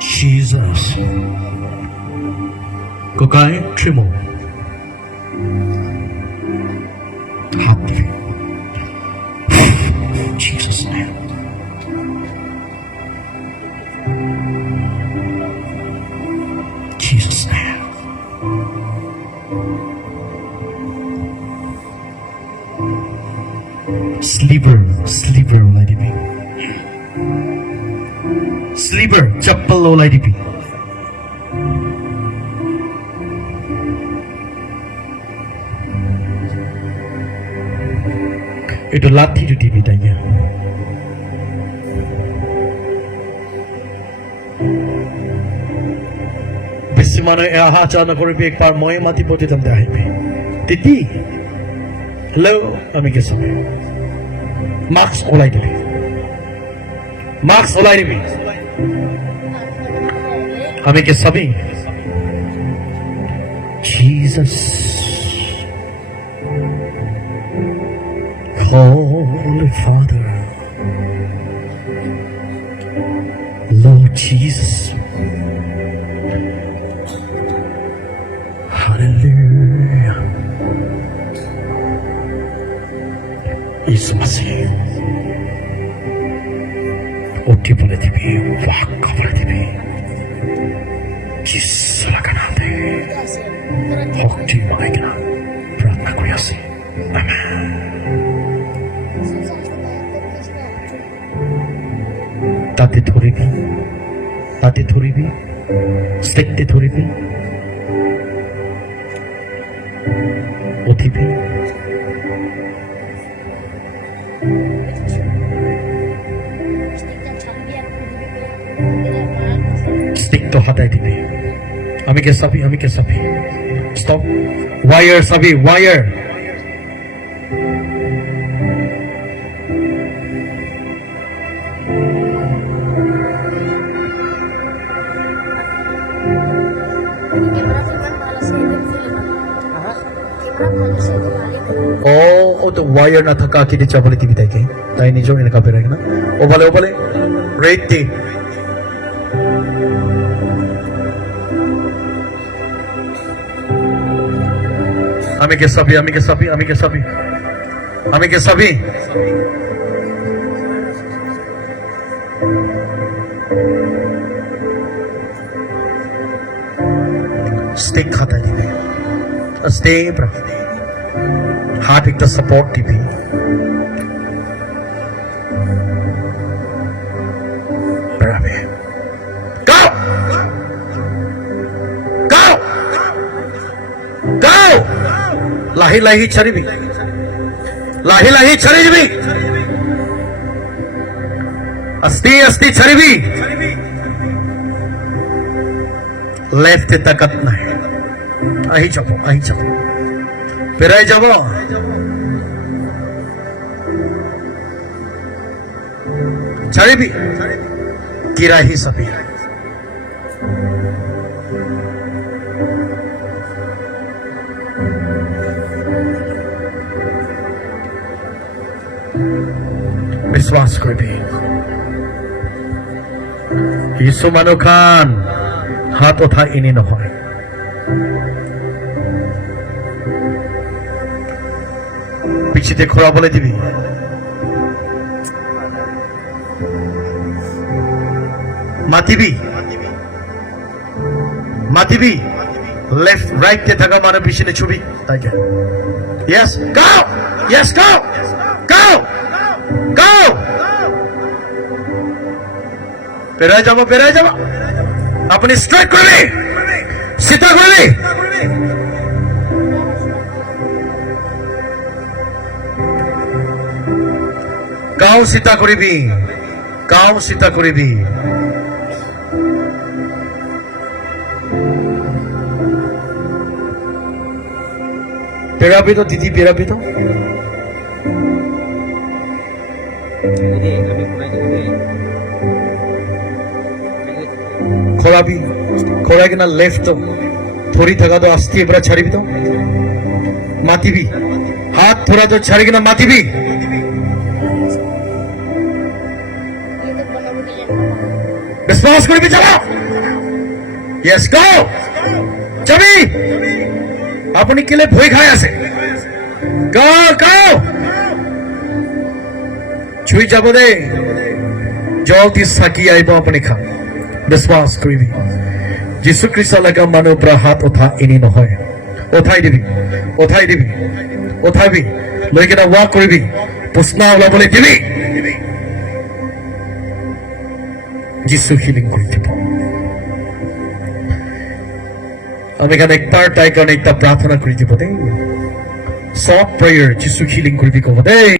Jesus. Kokai Trimo. Happy. Jesus name. Jesus name. Sleeper lady be. Sleeper chappal lady be. Itu latih di TV tanya. বেশি মানে আহা চানা করবি একবার ময়ে মাতি প্রতিদান দেখাইবে দিদি হ্যালো আমি গেছি মাস্ক ওলাই দিবি আমি কে সবই Jesus Holy Father Lord Jesus Hallelujah Yesus Masih Uti boleh dibi Waka boleh dibi Silakan hati Hokti maikna Pratna kuyasi Amen তাতে ধরিবি স্টেকতে ধরিবি উঠিবি স্টিক তো হাতায় দিবি আমি কে সাবি স্টপ ওয়ায়ার সাবি ওয়ায়ার ও তো ওয়ায়ার না থাকা কি দিচ্ছা বলে টিভি থেকে তাই নিজেও এনে কাপে রাখে না ও বলে রেড ডে আমি কে সাবি स्टिक खाता है स्टे हाथ एक सपोर्ट टीपी बराबर go लाही छरीबी अस्ती छरीबी लेफ्ट ताकत नहीं আহি যাব পেরাই যাব ছাড়িবি কিরাহি সবই বিশ্বাস করবি কিছু মানুহ খান হাত উঠা এনে নহয় পিছিতে খোলা বলে দিবি মাতিবি লেফট রাইট তে থাকা মানে পিছনে ছবি তাকে yes go পেরাই যাব আপনি স্ট্রাইক করবে সিধা করবে গাও সীতা করিবি পেরাবি তো দিদি খোলা কিনা লেফট থরি থাকা তো আসতি এবার ছাড়িবি তো মাতিবি হাত থোড়া তো ছাড়ি কিনা মাতিবি বিশ্বাস কৰিবি যাবা য়েছ গো যাবি আপুনি কেলে ভয় খাই আছে গো গো চুই যাব দে জলদি চাকি আহিব আপুনি খাম বিশ্বাস কৰিবি যীশু খ্ৰীষ্ট লগা মানুহৰ পৰা হাত উঠা এনে নহয় উঠাই দিবি উঠাবি লৈ কিনে ৱাক কৰিবি পুষ্ণা ওলাবলৈ দিবি যীশু হিলিং কৰি দিব আমি কাৰণে একবাৰ তাইৰ কাৰণে এটা প্ৰাৰ্থনা কৰি দিব দেই চব প্ৰেয়াৰ যীশু হিলিং কৰিবি ক'ব দেই